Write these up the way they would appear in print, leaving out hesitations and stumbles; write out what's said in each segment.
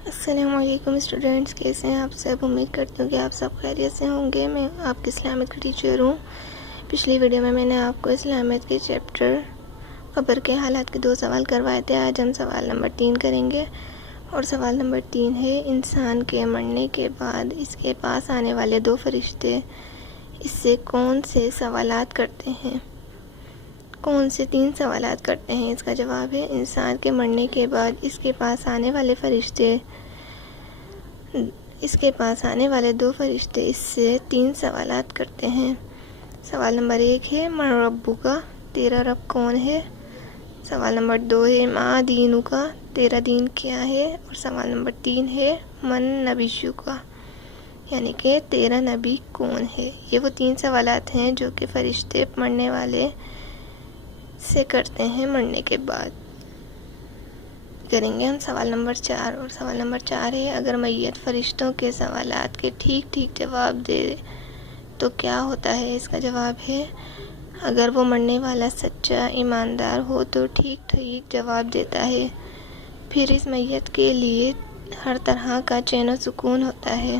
السلام علیکم اسٹوڈینٹس، کیسے ہیں آپ سب؟ امید کرتی ہوں کہ آپ سب خیریت سے ہوں گے۔ میں آپ کی اسلامیت کی ٹیچر ہوں۔ پچھلی ویڈیو میں نے آپ کو اسلامیت کے چیپٹر قبر کے حالات کے 2 سوال کروائے تھے۔ آج ہم سوال نمبر 3 کریں گے، اور سوال نمبر 3 ہے: انسان کے مرنے کے بعد اس کے پاس آنے والے 2 فرشتے اس سے کون سے سوالات کرتے ہیں؟ کون سے 3 سوالات کرتے ہیں؟ اس کا جواب ہے: انسان کے مرنے کے بعد اس کے پاس آنے والے 2 فرشتے اس سے 3 سوالات کرتے ہیں۔ سوال نمبر 1 ہے: من ربک، تیرا رب کون ہے؟ سوال نمبر 2 ہے: ما دینک، تیرا دین کیا ہے؟ اور سوال نمبر 3 ہے: من نبیک، یعنی کہ تیرا نبی کون ہے؟ یہ وہ 3 سوالات ہیں جو کہ فرشتے مرنے والے سے کرتے ہیں مرنے کے بعد۔ کریں گے ہم سوال نمبر 4، اور سوال نمبر 4 ہے: اگر میت فرشتوں کے سوالات کے ٹھیک جواب دے تو کیا ہوتا ہے؟ اس کا جواب ہے: اگر وہ مرنے والا سچا ایماندار ہو تو ٹھیک جواب دیتا ہے، پھر اس میت کے لیے ہر طرح کا چین و سکون ہوتا ہے۔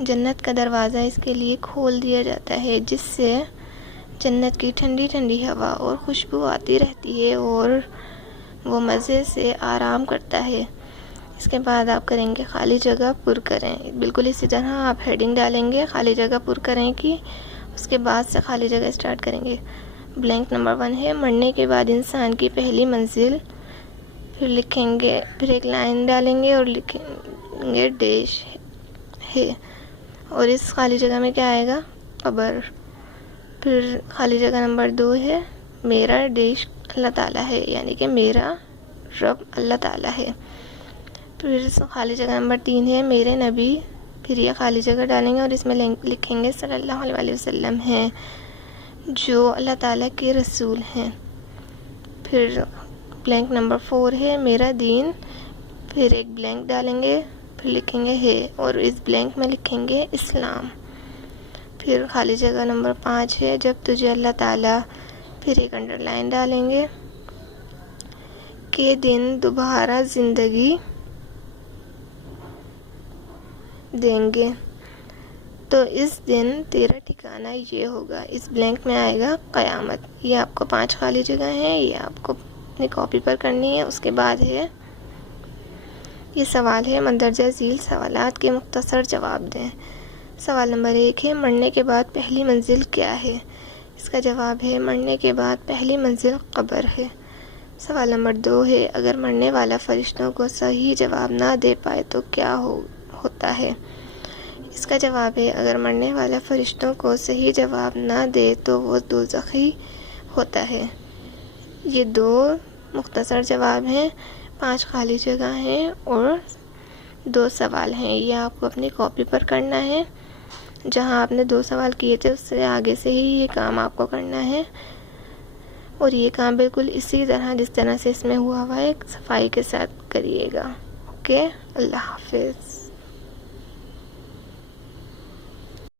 جنت کا دروازہ اس کے لیے کھول دیا جاتا ہے، جس سے جنت کی ٹھنڈی ہوا اور خوشبو آتی رہتی ہے اور وہ مزے سے آرام کرتا ہے۔ اس کے بعد آپ کریں گے خالی جگہ پر کریں۔ بالکل اسی طرح آپ ہیڈنگ ڈالیں گے خالی جگہ پر کریں کی، اس کے بعد سے خالی جگہ اسٹارٹ کریں گے۔ بلینک نمبر 1 ہے: مرنے کے بعد انسان کی پہلی منزل، پھر لکھیں گے، پھر ایک لائن ڈالیں گے اور لکھیں گے ڈیش ہے، اور اس خالی جگہ میں کیا آئے گا؟ قبر۔ پھر خالی جگہ نمبر 2 ہے: میرا ڈیش اللہ تعالیٰ ہے، یعنی کہ میرا رب اللہ تعالیٰ ہے۔ پھر خالی جگہ نمبر 3 ہے: میرے نبی، پھر یہ خالی جگہ ڈالیں گے اور اس میں لکھیں گے صلی اللہ علیہ وسلم ہیں، جو اللہ تعالیٰ کے رسول ہیں۔ پھر بلینک نمبر 4 ہے: میرا دین، پھر ایک بلینک ڈالیں گے، پھر لکھیں گے ہے، اور اس بلینک میں لکھیں گے اسلام۔ پھر خالی جگہ نمبر 5 ہے: جب تجھے اللہ تعالیٰ، پھر ایک انڈر لائن ڈالیں گے، کے دن دوبارہ زندگی دیں گے تو اس دن تیرا ٹھکانہ یہ ہوگا۔ اس بلینک میں آئے گا قیامت۔ یہ آپ کو 5 خالی جگہ ہیں، یہ آپ کو اپنی کاپی پر کرنی ہے۔ اس کے بعد ہے یہ سوال ہے: مندرجہ ذیل سوالات کے مختصر جواب دیں۔ سوال نمبر 1 ہے: مرنے کے بعد پہلی منزل کیا ہے؟ اس کا جواب ہے: مرنے کے بعد پہلی منزل قبر ہے۔ سوال نمبر 2 ہے: اگر مرنے والا فرشتوں کو صحیح جواب نہ دے پائے تو کیا ہوتا ہے؟ اس کا جواب ہے: اگر مرنے والا فرشتوں کو صحیح جواب نہ دے تو وہ دوزخی ہوتا ہے۔ یہ 2 مختصر جواب ہیں، 5 خالی جگہ ہیں اور 2 سوال ہیں۔ یہ آپ کو اپنی کاپی پر کرنا ہے۔ جہاں آپ نے 2 سوال کیے تھے اس سے آگے سے ہی یہ کام آپ کو کرنا ہے، اور یہ کام بالکل اسی طرح جس طرح سے اس میں ہوا ہے صفائی کے ساتھ کریے گا۔ اوکے، اللہ حافظ۔